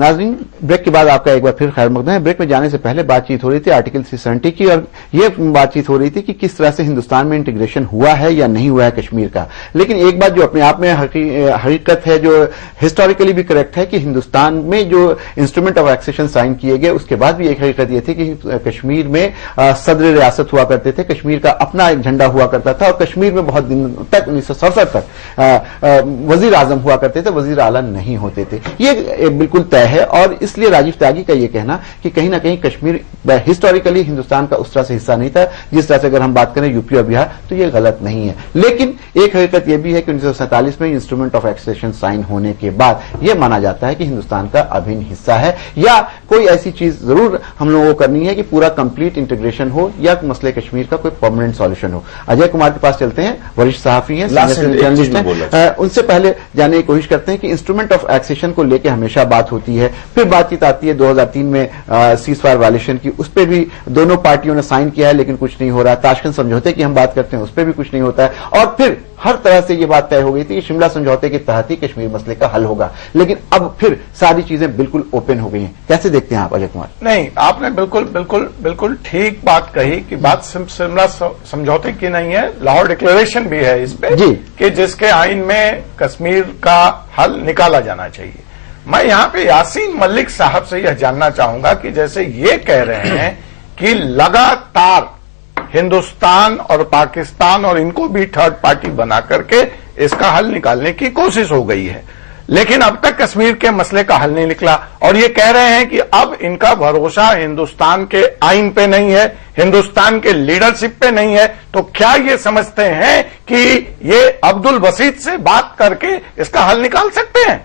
नाज़रीन, ब्रेक के बाद आपका एक बार फिर खैर मकदम है। ब्रेक में जाने से पहले बातचीत हो रही थी आर्टिकल 370 की, और ये बातचीत हो रही थी कि किस तरह से हिंदुस्तान में इंटीग्रेशन हुआ है या नहीं हुआ है कश्मीर का। लेकिन एक बात जो अपने आप में हकीकत है, जो हिस्टोरिकली भी करेक्ट है, कि हिंदुस्तान में जो इंस्ट्रूमेंट ऑफ एक्सेशन साइन किए गए उसके बाद भी एक हकीकत यह थी कि कश्मीर में सदर रियासत हुआ करते थे, कश्मीर का अपना एक झंडा हुआ करता था, और कश्मीर में बहुत दिन तक 1967 तक वजीर आजम हुआ करते थे, वजीर आला नहीं होते थे। ये बिल्कुल तय है, और इसलिए राजीव त्यागी का ये कहना कि कहीं ना कहीं कश्मीर हिस्टोरिकली हिंदुस्तान का उस तरह से हिस्सा नहीं था जिस तरह से अगर हम बात करें यूपी और बिहार, तो ये गलत नहीं है। लेकिन एक हकीकत यह भी है कि 1947 में इंस्ट्रूमेंट ऑफ एक्सेशन साइन होने के बाद यह माना जाता है कि हिंदुस्तान का अभिन्न हिस्सा है, या कोई ऐसी चीज जरूर हम लोगों को करनी है कि पूरा कंप्लीट इंटीग्रेशन हो या मसले कश्मीर का कोई परमानेंट सॉल्यूशन हो। अजय कुमार के पास चलते हैं, वरिष्ठ सहाफी हैं, जर्नलिस्ट हैं। उनसे पहले जानने की कोशिश करते हैं कि इंस्ट्रूमेंट ऑफ एक्सेशन को लेकर हमेशा बात होती है, फिर बातचीत आती है 2003 में सीज फायर वायलेशन की, उस पर भी दोनों पार्टियों ने साइन किया है लेकिन कुछ नहीं हो रहा। ताशकंद समझौते की हम बात करते हैं, उस पर भी कुछ नहीं होता है, और फिर हर तरह से यह बात तय हो गई थी कि शिमला समझौते के तहत ही कश्मीर मसले का हल होगा। लेकिन अब फिर सारी चीजें बिल्कुल ओपन हो गई हैं। कैसे देखते हैं आप अजय कुमार? नहीं, आपने बिल्कुल बिल्कुल बिल्कुल ठीक बात कही कि बात शिमला समझौते की नहीं है, लाहौर डिक्लेरेशन भी है इस पे कि जिसके आइन में कश्मीर का हल निकाला जाना चाहिए। मैं यहां पे यासीन मलिक साहब से यह जानना चाहूंगा कि जैसे ये कह रहे हैं कि लगातार हिंदुस्तान और पाकिस्तान और इनको भी थर्ड पार्टी बना करके इसका हल निकालने की कोशिश हो गई है, लेकिन अब तक कश्मीर के मसले का हल नहीं निकला, और ये कह रहे हैं कि अब इनका भरोसा हिंदुस्तान के आइन पे नहीं है, हिंदुस्तान के लीडरशिप पे नहीं है। तो क्या ये समझते हैं कि ये अब्दुल बसीत से बात करके इसका हल निकाल सकते हैं?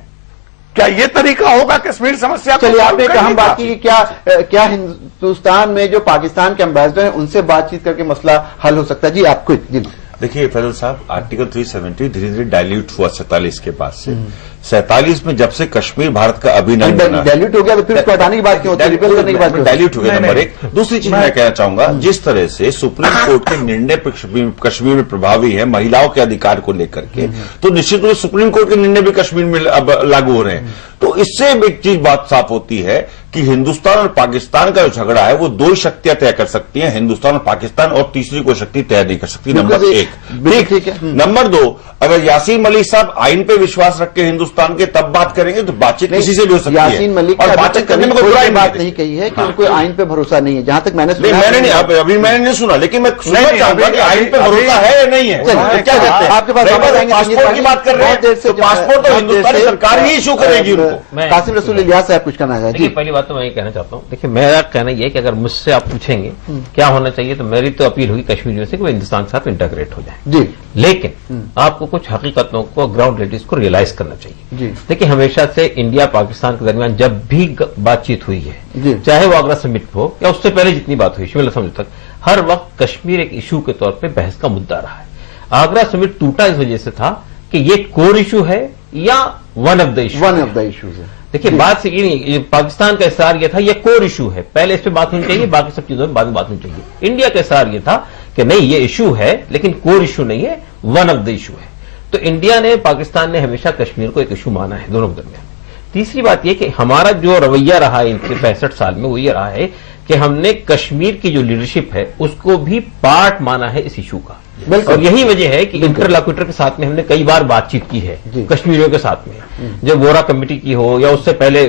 क्या ये तरीका होगा कश्मीर समस्या को? चलिए, आपने कहा बात की कि क्या हिंदुस्तान में जो पाकिस्तान के एम्बेसडर हैं उनसे बातचीत करके मसला हल हो सकता है? जी, आप क्विक। जी देखिए फैजल साहब, आर्टिकल 370 धीरे धीरे डायल्यूट हुआ 47 के बाद से। 47 में जब से कश्मीर भारत का अभिन्न बना, डायल्यूट हो गया तो फिर उसको हटाने की बात क्यों होती है? रिपेल करने की बात क्यों? डायल्यूट हो गया, नंबर एक। दूसरी चीज मैं कहना चाहूंगा, जिस तरह से सुप्रीम कोर्ट के निर्णय कश्मीर में प्रभावी है महिलाओं के अधिकार को लेकर के, तो निश्चित रूप से सुप्रीम कोर्ट के निर्णय भी कश्मीर में अब लागू हो रहे हैं। तो इससे एक चीज बात साफ होती है कि हिंदुस्तान और पाकिस्तान का जो झगड़ा है वो दो ही शक्तियां तय कर सकती हैं, हिंदुस्तान और पाकिस्तान, और तीसरी कोई शक्ति तय नहीं कर सकती। नंबर एक। ठीक है। नंबर दो, अगर यासीन मलिक साहब आइन पे विश्वास रख के हिंदुस्तान के तब बात करेंगे तो बातचीत किसी से भी हो सकती है। यासीन मलिक और बातचीत करने में कोई बात नहीं कही है कि उनको आइन पे भरोसा नहीं है, जहां तक मैंने सुना। मैंने नहीं, अभी मैंने नहीं सुना, लेकिन मैं सुनना चाहूंगा कि आइन पे भरोसा है या नहीं है। क्या कहते हैं? आपके पास पासपोर्ट की बात कर रहे हैं, तो पासपोर्ट तो हिंदुस्तान सरकार ही इशू करेगी उनको। कासिम रसूल इलियास साहब कुछ कहना है? देखिए, पहली बात तो मैं ये कहना चाहता हूँ, देखिए मेरा कहना यह है कि अगर मुझसे आप पूछेंगे क्या होना चाहिए, तो मेरी तो अपील होगी कश्मीर में से कि वो हिंदुस्तान के साथ इंटीग्रेट हो जाए जी। लेकिन आपको कुछ हकीकतों को, ग्राउंड रियलिटीज को रियलाइज करना चाहिए जी। देखिए, हमेशा से इंडिया पाकिस्तान के दरमियान जब भी बातचीत हुई है, चाहे वो आगरा समिट हो या उससे पहले जितनी बात हुई शिमला समझौते तक, हर वक्त कश्मीर एक इशू के तौर पर बहस का मुद्दा रहा है। आगरा समिट टूटा इस वजह से था कि ये कोर इशू है या वन ऑफ द इशूज है। देखिए, बात से ये नहीं, पाकिस्तान का इसरार यह था ये कोर इशू है, पहले इस पे बात होनी चाहिए, बाकी सब चीजों में बाद में बात होनी चाहिए। इंडिया का इसरार यह था कि नहीं, ये इशू है लेकिन कोर इशू नहीं है, वन ऑफ द इशू है। तो इंडिया ने, पाकिस्तान ने हमेशा कश्मीर को एक इशू माना है दोनों के दरमियान। तीसरी बात यह कि हमारा जो रवैया रहा है इनके 65 साल में, वो ये रहा है कि हमने कश्मीर की जो लीडरशिप है उसको भी पार्ट माना है इस इशू का, और यही वजह है कि इंटरलॉक्यूटर के साथ में हमने कई बार बातचीत की है कश्मीरियों के साथ में, जब वोरा कमेटी की हो या उससे पहले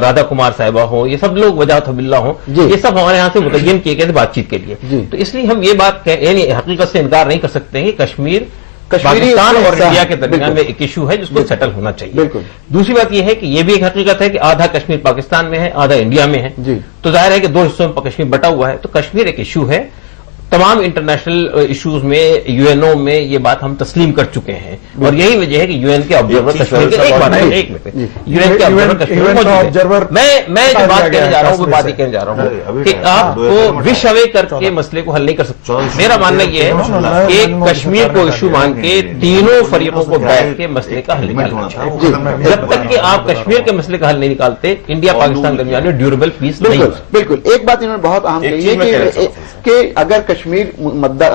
राधा कुमार साहिबा हो, ये सब लोग, वजाहत हबिल्ला हो, ये सब हमारे यहाँ से मुतय्यन किए गए थे बातचीत के लिए। तो इसलिए हम ये बात यानी हकीकत से इनकार नहीं कर सकते हैं कि कश्मीर पाकिस्तान और इंडिया के दरमियान में एक इशू है जिसको सेटल होना चाहिए। दूसरी बात यह है कि यह भी एक हकीकत है कि आधा कश्मीर पाकिस्तान में है, आधा इंडिया में है, तो जाहिर है कि दो हिस्सों में कश्मीर बटा हुआ है। तो कश्मीर एक इशू है, तमाम इंटरनेशनल इश्यूज में, यूएनओ में ये बात हम तस्लीम कर चुके हैं, और यही वजह है कि यूएन के ऑब्जर्वर कश्मीर के यूएन के ऑब्जर्वर कश्मीर में मौजूद है। मैं जो बात कहने जा रहा हूँ वो बात ही कहने जा रहा हूँ कि आप वो विश अवे करके मसले को हल नहीं कर सकते। मेरा मानना यह है कि कश्मीर को इशू मान के तीनों फरीकों को बैठ के मसले का हल निकालना चाहिए। जब तक कि आप कश्मीर के मसले का हल नहीं निकालते, इंडिया पाकिस्तान के दरमियान में ड्यूरेबल पीस नहीं। बिल्कुल, एक बात इन्होंने बहुत अहम कही है कि अगर कश्मीर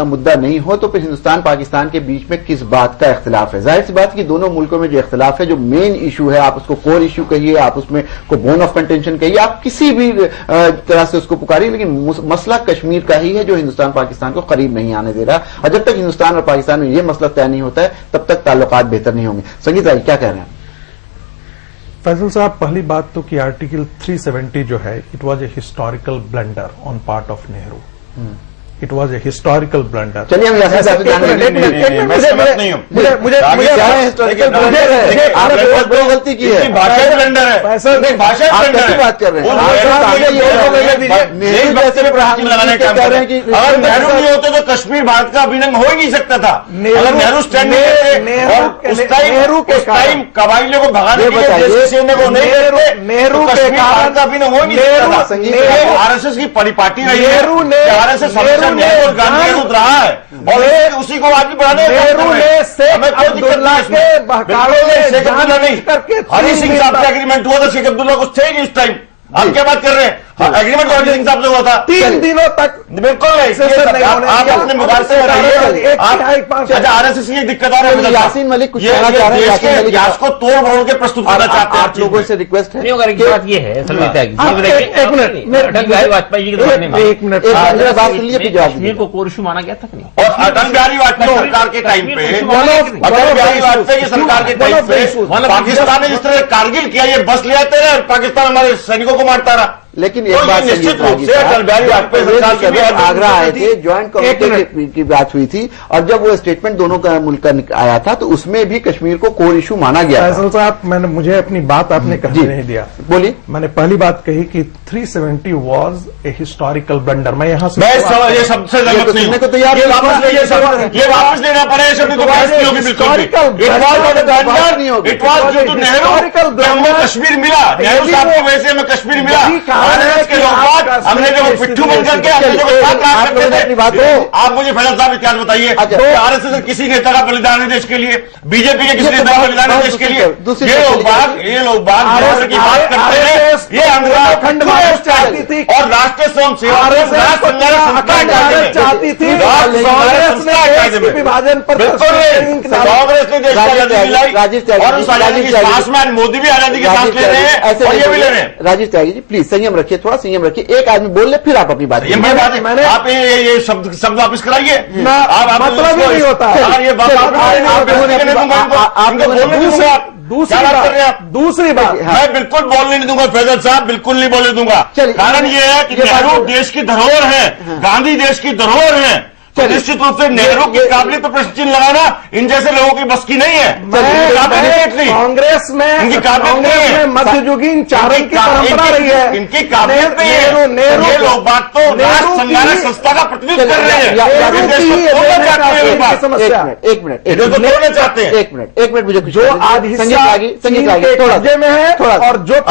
मुद्दा नहीं हो तो फिर हिंदुस्तान पाकिस्तान के बीच में किस बात का इख्तिलाफ है? जाहिर सी बात कि दोनों मुल्कों में जो इख्तिलाफ है, जो मेन इशू है, आप उसको कोर इशू कहिए, आप उसमें को बोन ऑफ कंटेंशन कहिए, आप किसी भी तरह से उसको पुकारिए, लेकिन मसला कश्मीर का ही है जो हिंदुस्तान पाकिस्तान को करीब नहीं आने दे रहा। और जब तक हिंदुस्तान और पाकिस्तान में यह मसला तय नहीं होता है तब तक ताल्लुकात बेहतर नहीं होंगे। संगीत भाई क्या कह रहे हैं? फैसल साहब, पहली बात तो कि आर्टिकल 370 जो है, it was a historical blunder on part of Nehru. It was a historical blunder. चलिए हम यासीन साहब से जाने मैं सहमत नहीं हूँ। गलती की है, भाषा ब्लंडर है, भाषा ब्लंडर है। बात कर रहे हैं अगर नेहरू नहीं होते तो कश्मीर भारत का अभिन्न हो ही नहीं सकता था। अगर नेहरू स्टैंड उस टाइम कबाइलियों को भगाने के लिए देश सेने को नहीं करते, नेहरू कश्मीर भारत का अभिन्न हो ही नहीं सकता था। आरएसएस की परिपाटी रही है, आरएसएस हमेशा नेहरू और गांधी के रहा है और उसी को आगे बढ़ाने नेहरू ने शेख अब्दुल्ला के बहकावे में शेख अब्दुल्ला नहीं, हरी सिंह साहब से एग्रीमेंट हुआ था, शेख अब्दुल्ला कुछ थे नहीं उस टाइम। आप क्या बात कर रहे हैं? एग्रीमेंट हरी सिंह साहब से हुआ था 3 दिनों तक। बिल्कुल नहीं, आप अपने मोबाइल से रहिए। अच्छा, आरएसएस की दिक्कत आ रही है। यासीन मलिक कुछ कहना चाह रहे हैं, इतिहास को तोड़ मोड़ के प्रस्तुत करना चाहते हैं। आप लोगों से रिक्वेस्ट है, नहीं अगर एक बात ये है असल में एक मिनट, अटल बिहारी वाजपेयी जी के जमाने में एक मिनट बात कर लिए, फिर जवाब कश्मीर को कोर इशू माना गया था कि नहीं? और अटल बिहारी वाजपेयी सरकार के टाइम पे, अटल बिहारी वाजपेयी की सरकार के टाइम पे पाकिस्तान ने जिस तरह कारगिल किया, ये बस ले आते रहे, पाकिस्तान हमारे सैनिकों को मारता रहा। लेकिन एक बात निश्चित रूप से अटल बिहारी वाजपेयी सरकार की भी आगरा आए थे, ज्वाइंट कमेटी की बात हुई थी, और जब वो स्टेटमेंट दोनों का मुल्क का आया था तो उसमें भी कश्मीर को कोर इशू माना गया था। फैसल साहब, मैंने मुझे अपनी बात आपने कहने नहीं दिया। बोलिए। मैंने पहली बात कही कि 370 वॉज ए हिस्टोरिकल ब्लंडर। मैं यहाँ से ये सबसे सहमत नहीं हूं। तो यार ये वापस लेना पड़े शब्द तो बहस नहीं होगी। बिल्कुल it was due to Nehru हमको कश्मीर मिला, नेहरू साहब की वजह से हमें कश्मीर मिला। आरएसएस के लोग हमने जो पिट्ठू बनकर के हमने जो साथ राज करते थे। आप मुझे फैसल साहब इतिहास बताइए, आरएसएस किसी नेता का बलिदान है देश के लिए, बीजेपी के किसी नेता का बलिदान है देश के लिए। ये लोग बात की बात करते हैं, ये खंड चाहती थी और राष्ट्रीय स्वयं सेवक चाहती थी विभाजन पर। कांग्रेस ने देश को आजादी दिलाई और उस आजादी की सांस में मोदी भी आजादी की सांस ले रहे हैं और ये भी ले रहे हैं। राजेश त्यागी जी प्लीज संयम रखिए, थोड़ा संयम रखिए। एक आदमी बोल ले फिर आप अपनी बात। मैंने आप ये शब्द वापिस कराइए। आप मतलब ही नहीं होता है ये बात। दूसरी बात मैं बिल्कुल बोलने नहीं दूंगा फैसल साहब, बिल्कुल नहीं बोलने दूंगा। कारण ये है कि नेहरू देश की धरोहर है, गांधी देश की धरोहर है। निश्चित रूप से नेहरू की काबिलियत पर प्रश्न चिन्ह लगाना इन जैसे लोगों की बस की नहीं है। कांग्रेस में मध्ययुगीन चारण की परंपरा रही है। इनकी काबिलियत नहीं है। नेहरू ये लोग बात तो राष्ट्र संघारक संस्था का प्रतिनिधित्व कर रहे हैं। एक मिनट चाहते हैं। एक मिनट मुझे जो आज संगीत कब्जे में है और जो है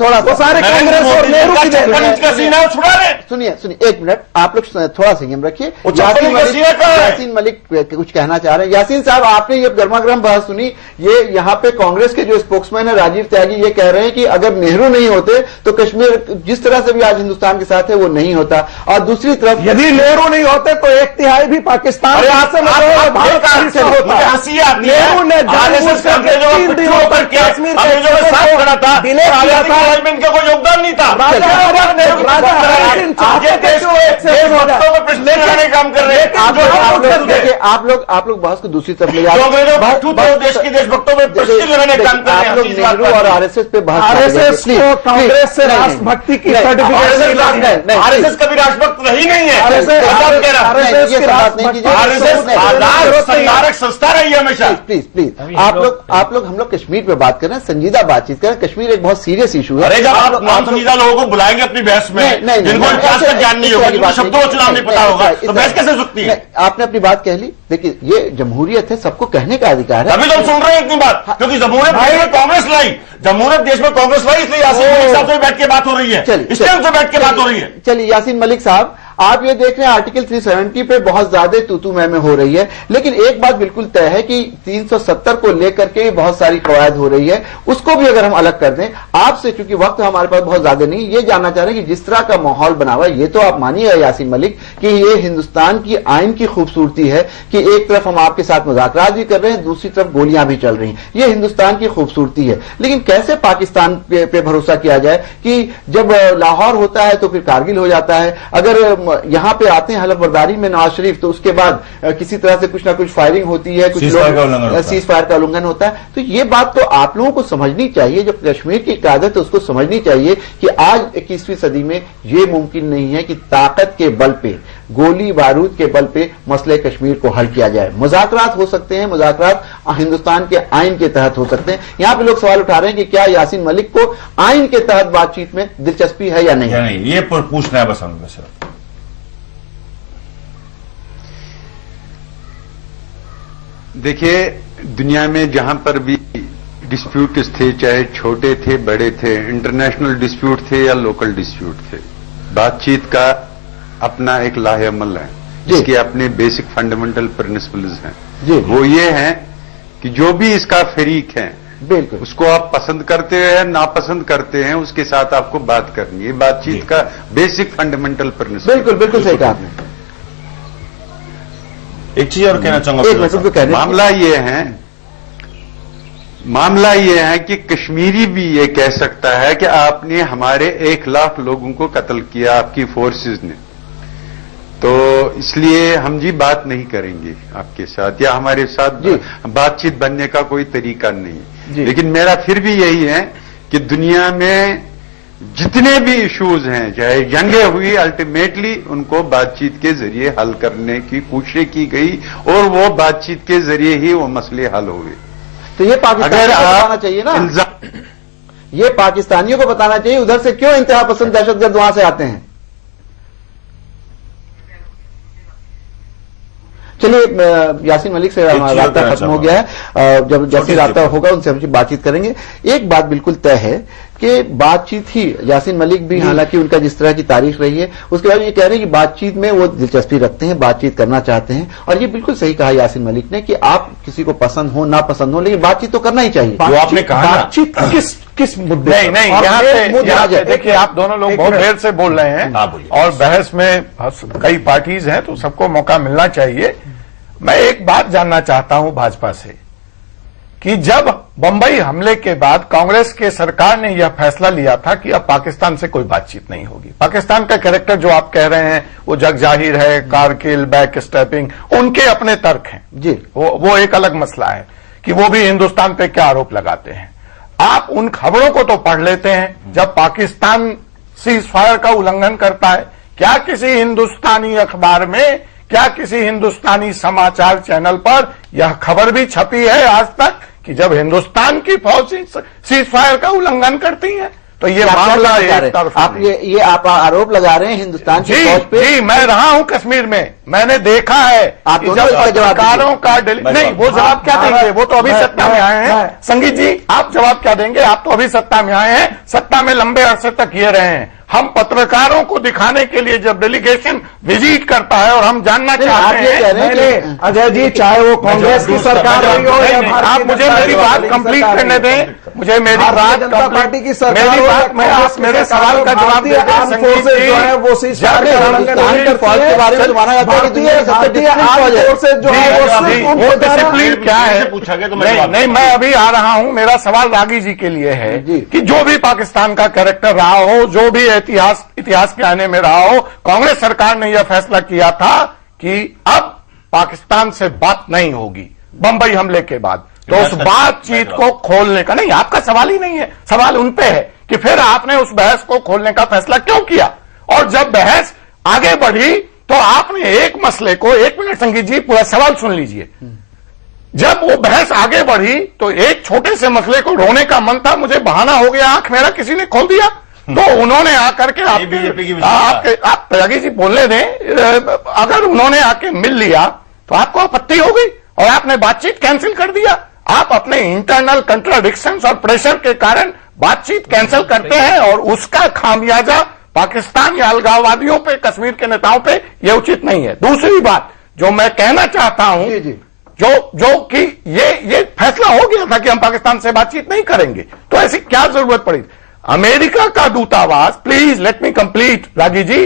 थोड़ा वो सारे कांग्रेस और नेहरू की सीना छुड़ा रहे। सुनिए एक मिनट, आप लोग थोड़ा संयम रखिए। यासीन मलिक कुछ कहना चाह रहे हैं। यासीन साहब, आपने ये गर्मागर्म बहस सुनी, ये यहाँ पे कांग्रेस के जो स्पोक्समैन है राजीव त्यागी ये कह रहे हैं कि अगर नेहरू नहीं होते तो कश्मीर जिस तरह से भी आज हिंदुस्तान के साथ है वो नहीं होता। और दूसरी तरफ यदि नेहरू नहीं होते तो 1/3 भी पाकिस्तान भारत का हिस्सा होता। नेहरू ने कश्मीर का कोई योगदान नहीं था। काम कर रहे हैं आप लोग बहस को दूसरी तरफ ले जाते देश के देशभक्तों में प्रश्न लगाने का काम कर रहे हैं। नेहरू और आरएसएस पे बहस, आरएसएस को कांग्रेस से राष्ट्रभक्ति की सर्टिफिकेट, आरएसएस कभी राष्ट्रभक्त रही नहीं है। आरएसएस संस्था रही है हमेशा। प्लीज आप लोग हम लोग कश्मीर पे बात कर रहे हैं, संजीदा बातचीत कर रहे हैं। कश्मीर एक बहुत सीरियस इशू है। अरे जब आप नाम संजीदा लोगों को बुलाएंगे अपनी बहस में, जिनको इतिहास का ज्ञान नहीं होगा, जिनको शब्दों का चुनाव नहीं पता होगा, तो बहस कैसे सकती है? आपने अपनी बात कह ली। देखिए ये जमहूरियत है, सबको कहने का अधिकार है। अभी तो हम सुन रहे हैं इतनी बात, क्योंकि जमहूरियत देश में कांग्रेस लाई, जमहूरियत देश में कांग्रेस लाई, इसलिए यासीन मलिक साहब से बैठ के बात हो रही है। इस टाइम से बैठ के बात हो रही है। चलिए यासीन मलिक साहब, आप ये देख रहे हैं आर्टिकल 370 पे बहुत ज्यादा तू मैं हो रही है, लेकिन एक बात बिल्कुल तय है कि 370 को लेकर के बहुत सारी कवायद हो रही है, उसको भी अगर हम अलग कर दें। आपसे चूंकि वक्त हमारे पास बहुत ज्यादा नहीं, ये जानना चाह रहे हैं कि जिस तरह का माहौल बना हुआ है, ये तो आप मानिए यासीन मलिक कि ये हिंदुस्तान की आइन की खूबसूरती है कि एक तरफ हम आपके साथ मुज़ाकरात भी कर रहे हैं, दूसरी तरफ गोलियां भी चल रही हैं। ये हिंदुस्तान की खूबसूरती है। लेकिन कैसे पाकिस्तान पे भरोसा किया जाए कि जब लाहौर होता है तो फिर कारगिल हो जाता है, अगर यहां पे आते हैं हलफ बर्दारी में नवाज शरीफ तो उसके बाद किसी तरह से कुछ ना कुछ फायरिंग होती है, कुछ सीज फायर का उल्लंघन होता है। तो ये बात तो आप लोगों को समझनी चाहिए, जब कश्मीर की क़यादत है उसको समझनी चाहिए कि आज 21वीं सदी में ये मुमकिन नहीं है कि ताकत के बल पे, गोली बारूद के बल पे मसले कश्मीर को हल किया जाए। मुज़ाकरात हो सकते हैं, मुज़ाकरात हिंदुस्तान के आइन के तहत हो सकते हैं। यहां पे लोग सवाल उठा रहे हैं कि क्या यासीन मलिक को आइन के तहत बातचीत में दिलचस्पी है या नहीं? ये पूछना है बस हमने सर। देखिए, दुनिया में जहां पर भी डिस्प्यूट्स थे, चाहे छोटे थे बड़े थे, इंटरनेशनल डिस्प्यूट थे या लोकल डिस्प्यूट थे, बातचीत का अपना एक लाहेअमल है, जिसके अपने बेसिक फंडामेंटल प्रिंसिपल्स हैं। वो ये हैं कि जो भी इसका फरीक है, बिल्कुल उसको आप पसंद करते हैं नापसंद करते हैं, उसके साथ आपको बात करनी है। बातचीत का बेसिक फंडामेंटल प्रिंसिपल। बिल्कुल बिल्कुल सही कहा आपने। एक चीज और कहना चाहूंगा, मामला ये है कि कश्मीरी भी ये कह सकता है कि आपने हमारे 1 लाख लोगों को कत्ल किया आपकी फोर्सेस ने, तो इसलिए हम जी बात नहीं करेंगे आपके साथ, या हमारे साथ बातचीत बनने का कोई तरीका नहीं। लेकिन मेरा फिर भी यही है कि दुनिया में जितने भी इश्यूज हैं, चाहे जंगें हुई, अल्टीमेटली उनको बातचीत के जरिए हल करने की कोशिश की गई और वो बातचीत के जरिए ही वो मसले हल हुए। तो ये पाकिस्तानियों को बताना चाहिए ना, ये पाकिस्तानियों को बताना चाहिए उधर से क्यों इंतहा पसंद दहशतगर्द वहां से आते हैं। चलिए, यासीन मलिक से राब्ता खत्म हो गया है, जब जैसे राब्ता होगा उनसे हम बातचीत करेंगे। एक बात बिल्कुल तय है कि बातचीत ही, यासीन मलिक भी हालांकि उनका जिस तरह की तारीख रही है उसके बाद ये कह रहे हैं कि बातचीत में वो दिलचस्पी रखते हैं, बातचीत करना चाहते हैं। और ये बिल्कुल सही कहा यासीन मलिक ने कि आप किसी को पसंद हो ना पसंद हो, लेकिन बातचीत तो करना ही चाहिए। जो आपने कहा बातचीत किस मुद्दे? नहीं, यहाँ पे देखिए, आप दोनों लोग बहुत देर से बोल रहे हैं और बहस में कई पार्टीज हैं तो सबको मौका मिलना चाहिए। मैं एक बात जानना चाहता हूं भाजपा से कि जब बंबई हमले के बाद कांग्रेस के सरकार ने यह फैसला लिया था कि अब पाकिस्तान से कोई बातचीत नहीं होगी, पाकिस्तान का कैरेक्टर जो आप कह रहे हैं वो जग जाहिर है, कारगिल, बैक स्टेपिंग, उनके अपने तर्क हैं जी, वो एक अलग मसला है कि वो भी हिंदुस्तान पे क्या आरोप लगाते हैं। आप उन खबरों को तो पढ़ लेते हैं जब पाकिस्तान सीज फायर का उल्लंघन करता है। क्या किसी हिंदुस्तानी अखबार में, क्या किसी हिंदुस्तानी समाचार चैनल पर यह खबर भी छपी है आज तक कि जब हिंदुस्तान की फौज सीज फायर का उल्लंघन करती है? तो ये मामला आप ये आप आरोप लगा रहे हैं हिंदुस्तान की फौज पे? जी, मैं रहा हूं कश्मीर में, मैंने देखा है आप जब सरकारों का नहीं, वो जवाब क्या देंगे, वो तो अभी सत्ता में आए हैं। संगीत जी, आप जवाब क्या देंगे? आप तो अभी सत्ता में आए हैं, सत्ता में लंबे अरसे तक ये रहे हैं। हम पत्रकारों को दिखाने के लिए जब डेलीगेशन विजिट करता है और हम जानना चाहते हैं, अजय जी, चाहे वो कांग्रेस की सरकार रही हो या आप मुझे मेरी बात कंप्लीट करने दें, मुझे मेरी बात जनता पार्टी की सरकार, मैं आप मेरे सवाल का जवाब दें। फोर्सेज जो है वो सीज फायर का उल्लंघन फौज के बारे में माना जाता है कि भारतीय आर्म्ड फोर्सेज जो है वो डिसिप्लिन क्या है पूछा गया तो नहीं, मैं अभी आ रहा हूं। मेरा सवाल रागी जी के लिए है कि जो भी पाकिस्तान का कैरेक्टर रहा हो, जो भी इतिहास के आने में रहा हो, कांग्रेस सरकार ने यह फैसला किया था कि अब पाकिस्तान से बात नहीं होगी बंबई हमले के बाद। तो उस बातचीत को खोलने का नहीं, आपका सवाल ही नहीं है, सवाल उन पे है कि फिर आपने उस बहस को खोलने का फैसला क्यों किया। और जब बहस आगे बढ़ी तो आपने एक मसले को, 1 मिनट संगीत जी, पूरा सवाल सुन लीजिए। जब वो बहस आगे बढ़ी तो एक छोटे से मसले को रोने का मन था, मुझे बहाना हो गया, आंख मेरा किसी ने खोल दिया, तो उन्होंने आकर के आप त्यागी जी बोलने दें, अगर उन्होंने आके मिल लिया तो आपको आपत्ति हो गई और आपने बातचीत कैंसिल कर दिया। आप अपने इंटरनल कंट्राडिक्शंस और प्रेशर के कारण बातचीत कैंसिल करते हैं और उसका खामियाजा पाकिस्तान या अलगाववादियों पे, कश्मीर के नेताओं पे यह उचित नहीं है। दूसरी बात जो मैं कहना चाहता हूं, जी, जी। जो कि ये फैसला हो गया था कि हम पाकिस्तान से बातचीत नहीं करेंगे, तो ऐसी क्या जरूरत पड़ी? अमेरिका का दूतावास, please let me complete Ragi ji,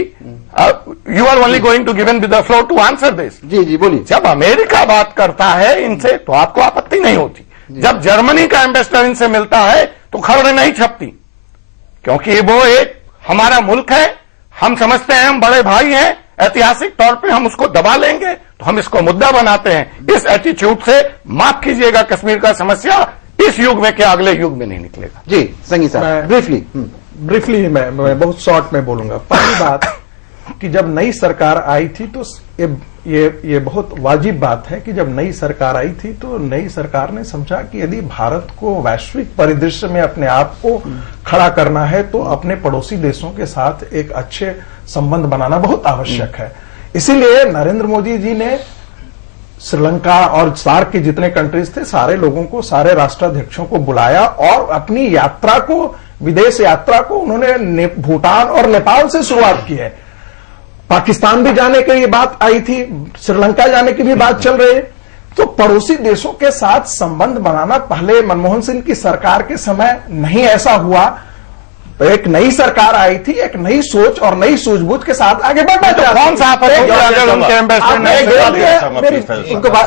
you are only going to given with the floor to answer this. जी जी बोलिए। जब अमेरिका बात करता है इनसे तो आपको आपत्ति नहीं होती, जब जर्मनी का एम्बेसडर इनसे मिलता है तो खबरें नहीं छपती, क्योंकि वो एक हमारा मुल्क है, हम समझते हैं हम बड़े भाई हैं, ऐतिहासिक तौर पे हम उसको दबा लेंगे तो हम इसको मुद्दा बनाते हैं। इस एटीट्यूड से, माफ कीजिएगा, कश्मीर का समस्या इस युग में क्या अगले युग में नहीं निकलेगा। जी संगी साहब ब्रीफली मैं बहुत शॉर्ट में बोलूंगा। पहली बात कि जब नई सरकार आई थी तो ये बहुत वाजिब बात है कि जब नई सरकार आई थी तो नई सरकार ने समझा कि यदि भारत को वैश्विक परिदृश्य में अपने आप को खड़ा करना है तो अपने पड़ोसी देशों के साथ एक अच्छे संबंध बनाना बहुत आवश्यक है। इसीलिए नरेंद्र मोदी जी ने श्रीलंका और सार्क के जितने कंट्रीज थे सारे लोगों को, सारे राष्ट्राध्यक्षों को बुलाया और अपनी यात्रा को, विदेश यात्रा को उन्होंने भूटान और नेपाल से शुरुआत की है। पाकिस्तान भी जाने की ये बात आई थी, श्रीलंका जाने की भी बात चल रही है। तो पड़ोसी देशों के साथ संबंध बनाना पहले मनमोहन सिंह की सरकार के समय नहीं ऐसा हुआ। एक नई सरकार आई थी, एक नई सोच और नई सूझबूझ के साथ आगे बढ़ना तो कौन सा आपत्ति है अगर उनके एम्बेसडर ने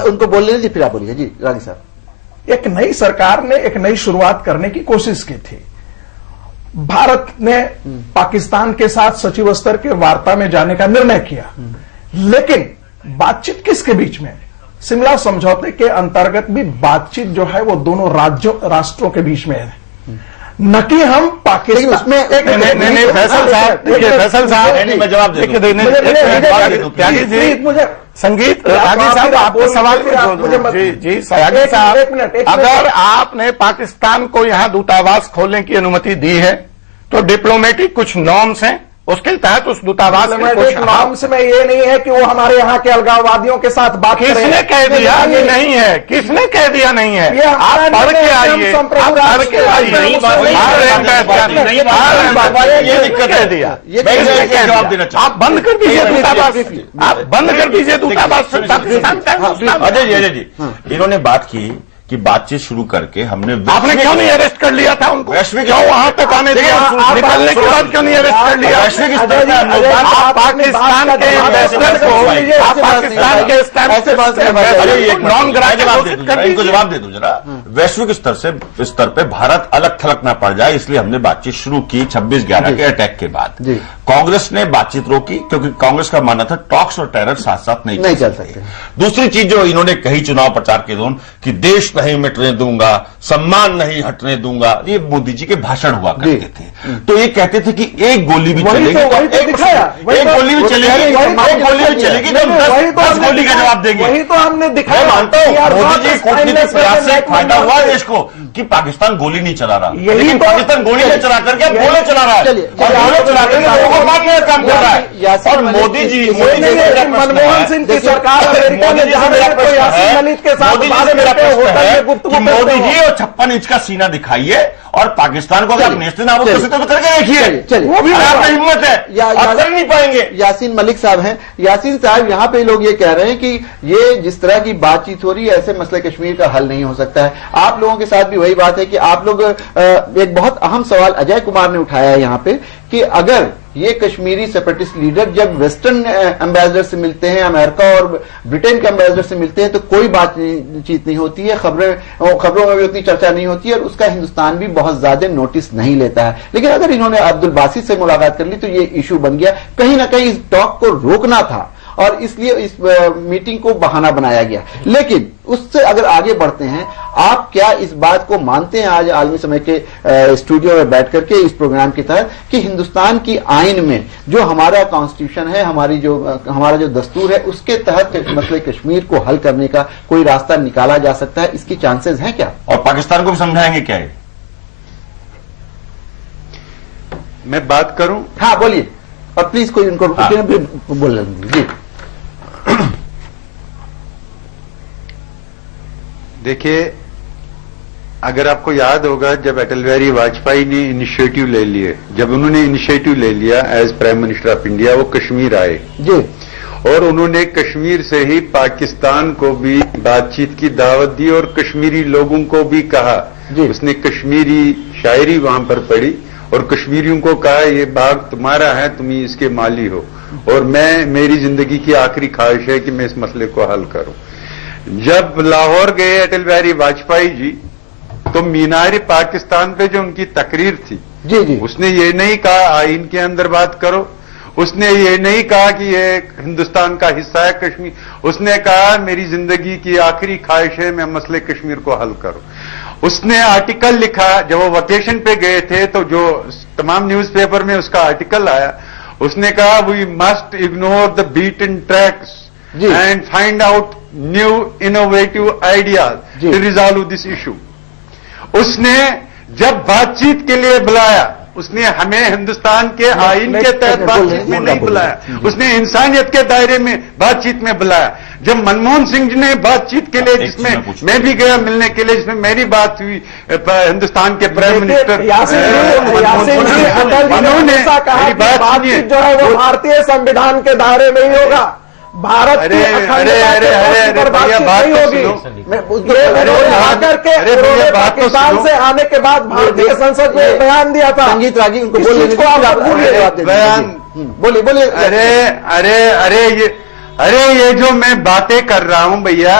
उनको बोलने दीजिए, फिर आप बोलिए। जी रागी साहब। एक नई सरकार ने एक नई शुरुआत करने की कोशिश की थी। भारत ने पाकिस्तान के साथ सचिव स्तर के वार्ता में जाने का निर्णय किया, लेकिन बातचीत किसके बीच में? शिमला समझौते के अंतर्गत भी बातचीत जो है वो दोनों राष्ट्रों के बीच में है, न कि हम पाकिस्तान उसमें नहीं फैसल साहब, देखिए फैसल साहब, मैं जवाब दे मुझे संगीत रागी साहब आपको सवाल जी सयागी साहब, अगर आपने पाकिस्तान को यहां दूतावास खोलने की अनुमति दी है तो डिप्लोमेटिक कुछ नॉर्म्स हैं, उसके तहत उस दूतावास में कुछ नॉर्म्स में ये नहीं है कि वो हमारे यहाँ के अलगाववादियों के साथ बात करें। किसने कह दिया कि नहीं है? किसने कह दिया नहीं है? आप पढ़ के आइए, आप पढ़ के आइए। ये दिक्कत कह दिया, जवाब देना चाहूँ। आप बंद कर दीजिए दूतावास, आप बंद कर दीजिए दूतावास पाकिस्तान। अजय जी, इन्होंने बात की कि बातचीत शुरू करके हमने, आपने क्यों नहीं अरेस्ट कर लिया था उनको? वैश्विक क्यों वहां तक आने दिया? निकलने के बाद क्यों नहीं अरेस्ट कर लिया? वैश्विक स्तर पे आप पाकिस्तान के एम्बेसडर को, आप पाकिस्तान के नॉन ग्रेजुएट इनको जवाब दे दूं जरा। वैश्विक स्तर पे भारत अलग थलग ना पड़ जाए, इसलिए हमने बातचीत शुरू की 26/11 के अटैक के बाद। कांग्रेस ने बातचीत रोकी क्योंकि कांग्रेस का मानना था टॉक्स और टेरर साथ साथ नहीं चल सकते। दूसरी चीज जो इन्होंने कही चुनाव प्रचार के दौरान कि देश नहीं मिटने दूंगा, सम्मान नहीं हटने दूंगा, ये मोदी जी के भाषण हुआ करते थे। तो ये कहते थे कि एक गोली भी चलेगी, एक गोली भी चलेगी, एक गोली भी चलेगी तो 10 गोली का जवाब देंगे। वही तो हमने दिखाया। मैं मानता हूं मोदी जी कूटनीतिक प्रयास से फायदा हुआ देश को कि पाकिस्तान गोली नहीं चला रहा, लेकिन पाकिस्तान गोली नहीं चला करके अब गोले चला रहा है और गोले चला करके लोगों को मारने का काम कर रहा है। और मोदी जी मनमोहन सिंह की सरकार अमेरिका में मोदी जी और 56 इंच का सीना दिखाइए और पाकिस्तान को अगर नेस्ते नाबूद कर सकते तो करके देखिए, वो भी आपकी हिम्मत है, आप कर नहीं पाएंगे। यासीन मलिक साहब हैं। यासीन साहब, यहां पे लोग ये कह रहे हैं कि ये जिस तरह की बातचीत हो रही है ऐसे मसले कश्मीर का हल नहीं हो सकता है। आप लोगों के साथ भी वही बात है कि आप लोग एक बहुत अहम सवाल अजय कुमार ने उठाया है यहां पे कि अगर ये कश्मीरी सेपरेटिस्ट लीडर जब वेस्टर्न एम्बेसडर से मिलते हैं, अमेरिका और ब्रिटेन के एम्बेसडर से मिलते हैं तो कोई बातचीत नहीं होती है, खबरों में भी उतनी चर्चा नहीं होती है और उसका हिंदुस्तान भी बहुत ज्यादा नोटिस नहीं लेता है। लेकिन अगर इन्होंने अब्दुल बासित से मुलाकात कर ली तो ये इशू बन गया। कहीं ना कहीं इस टॉक को रोकना था और इसलिए इस मीटिंग को बहाना बनाया गया। लेकिन उससे अगर आगे बढ़ते हैं, आप क्या इस बात को मानते हैं आज आलमी समय के स्टूडियो में बैठ करके इस प्रोग्राम के तहत कि हिंदुस्तान की आइन में जो हमारा कॉन्स्टिट्यूशन है, हमारा जो दस्तूर है, उसके तहत मसले कश्मीर को हल करने का कोई रास्ता निकाला जा सकता है? इसकी चांसेस हैं क्या? और पाकिस्तान को भी समझाएंगे क्या है? मैं बात करूं? हाँ बोलिए, और प्लीज कोई उनको बोल जी। देखिए, अगर आपको याद होगा, जब अटल बिहारी वाजपेयी ने इनिशिएटिव ले लिए, जब उन्होंने इनिशिएटिव ले लिया as prime minister of India, वो कश्मीर आए जी, और उन्होंने कश्मीर से ही पाकिस्तान को भी बातचीत की दावत दी और कश्मीरी लोगों को भी कहा। उसने कश्मीरी शायरी वहां पर पढ़ी और कश्मीरियों को कहा, ये बाग तुम्हारा है, तुम ही इसके माली हो, और मेरी जिंदगी की आखिरी ख्वाहिश है कि मैं इस मसले को हल करूं। जब लाहौर गए अटल बिहारी वाजपेयी जी, तो मीनार पाकिस्तान पे जो उनकी तकरीर थी, जी, उसने ये नहीं कहा आइन के अंदर बात करो, उसने ये नहीं कहा कि ये हिंदुस्तान का हिस्सा है कश्मीर, उसने कहा मेरी जिंदगी की आखिरी ख्वाहिश है मैं मसले कश्मीर को हल करूं। उसने आर्टिकल लिखा, जब वो वेकेशन पे गए थे तो जो तमाम न्यूज़पेपर में उसका आर्टिकल आया, उसने कहा we must ignore the beaten tracks and find out new innovative ideas to resolve this issue. उसने जब बातचीत के लिए बुलाया, उसने हमें हिंदुस्तान के आइन के तहत बातचीत में नहीं बुलाया, उसने इंसानियत के दायरे में बातचीत में बुलाया। जब मनमोहन सिंह जी ने बातचीत के लिए, जिसमें मैं भी गया मिलने के लिए, जिसमें मेरी बात हुई हिंदुस्तान के प्राइम मिनिस्टर, उन्होंने बातचीत जो है वो भारतीय संविधान के दायरे में ही होगा, भारत की अखंडता पर बातचीत नहीं होगी। पाकिस्तान से आने के बाद भारतीय संसद में बयान दिया था। संगीत रागी उनको बयान बोलिए। अरे ये जो मैं बातें कर रहा हूं भैया,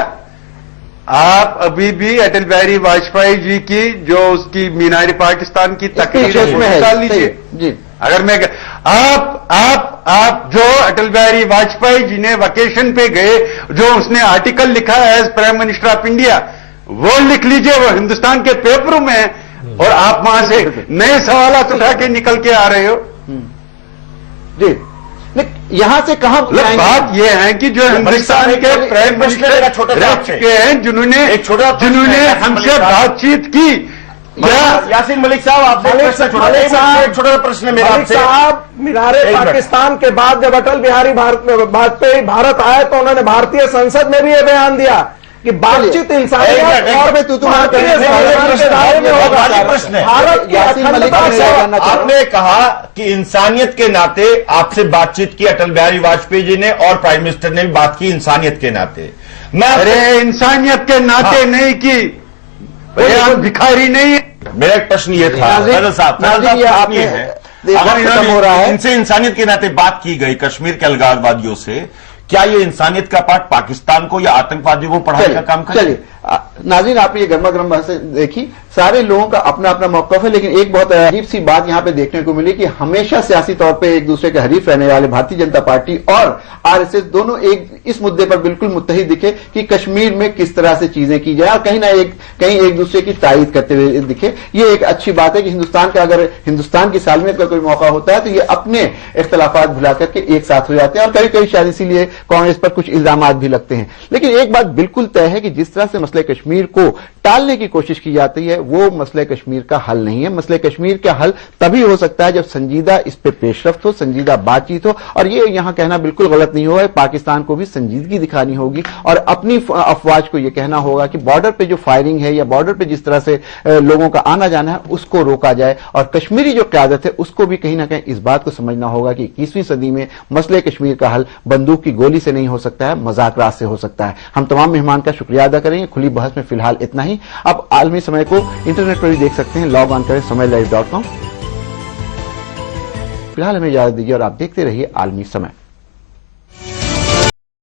आप अभी भी अटल बिहारी वाजपेयी जी की जो उसकी मीनार पाकिस्तान की तकरीर निकाल लीजिए। अगर मैं आप जो अटल बिहारी वाजपेयी जी ने वेकेशन पे गए, जो उसने आर्टिकल लिखा as prime minister of India, वो लिख लीजिए, वो हिंदुस्तान के पेपरों में है, और आप वहां से नए सवाल उठा के निकल के आ रहे हो। जी, यहां से कहां बात यह है कि जो हिंदुस्तान के प्राइम मिनिस्टर रह चुके हैं, जिन्होंने हमसे बातचीत की, यासीन मलिक साहब, आपसे एक छोटा प्रश्न है मेरा आपसे। साहब, मीनारे पाकिस्तान के बाद जब अटल बिहारी वाजपेयी भारत आए तो उन्होंने भारतीय संसद में भी ये बयान दिया कि बातचीत इंसानियत और में भारत की अखंडता से। आपने कहा कि इंसानियत के नाते आपसे बातचीत की अटल बिहारी वाजपेयी जी ने, और प्राइम मिनिस्टर ने भी बात की इंसानियत के नाते। अरे इंसानियत के नाते नहीं की, हम भिखारी नहीं है। मेरा एक प्रश्न ये था फैजल साहब, अगर इनसे इंसानियत के नाते बात की गई कश्मीर के अलगाववादियों से, क्या ये इंसानियत का पाठ पाकिस्तान को या आतंकवादियों को पढ़ाने का काम करें? चलिए नाज़रीन, आपने ये गर्मा गर्म बहस देखी, सारे लोगों का अपना अपना मौक़िफ़ है, लेकिन एक बहुत अजीब सी बात यहां पे देखने को मिली कि हमेशा सियासी तौर पे एक दूसरे के हरीफ रहने वाले भारतीय जनता पार्टी और आरएसएस दोनों एक इस मुद्दे पर बिल्कुल मुत्तहिद दिखे कि कश्मीर में किस तरह से चीजें की जाए, और कहीं एक दूसरे की तायीद करते हुए दिखे। ये एक अच्छी बात है कि हिंदुस्तान का, अगर हिंदुस्तान की सालमियत का कोई मौका होता है तो ये अपने इख्तलाफात भुला करके एक साथ हो जाते हैं, और कभी कभी शायद इसीलिए कांग्रेस पर कुछ इल्जामात भी लगते हैं। लेकिन एक बात बिल्कुल तय है कि जिस तरह से मसले कश्मीर को टालने की कोशिश की जाती है, वो मसले कश्मीर का हल नहीं है। मसले कश्मीर का हल तभी हो सकता है जब संजीदा इस पे पेशरफ्त हो, संजीदा बातचीत हो, और ये यहां कहना बिल्कुल गलत नहीं होगा, पाकिस्तान को भी संजीदगी दिखानी होगी और अपनी अफवाज को यह कहना होगा कि बॉर्डर पे जो फायरिंग है या बॉर्डर पे जिस तरह से लोगों का आना जाना है उसको रोका जाए, और कश्मीरी जो क्यादत है उसको भी कहीं ना कहीं इस बात को समझना होगा कि 21वीं सदी में मसले कश्मीर का हल बंदूक की गोली से नहीं हो सकता है, मजाकरात से हो सकता है। हम तमाम मेहमान का शुक्रिया अदा करेंगे। खुली बहस में फिलहाल इतना ही। अब आलमी समय को इंटरनेट पर भी देख सकते हैं, लॉग ऑन करें समयलाइव.com। फिलहाल हमें इजाजत दीजिए और आप देखते रहिए आलमी समय।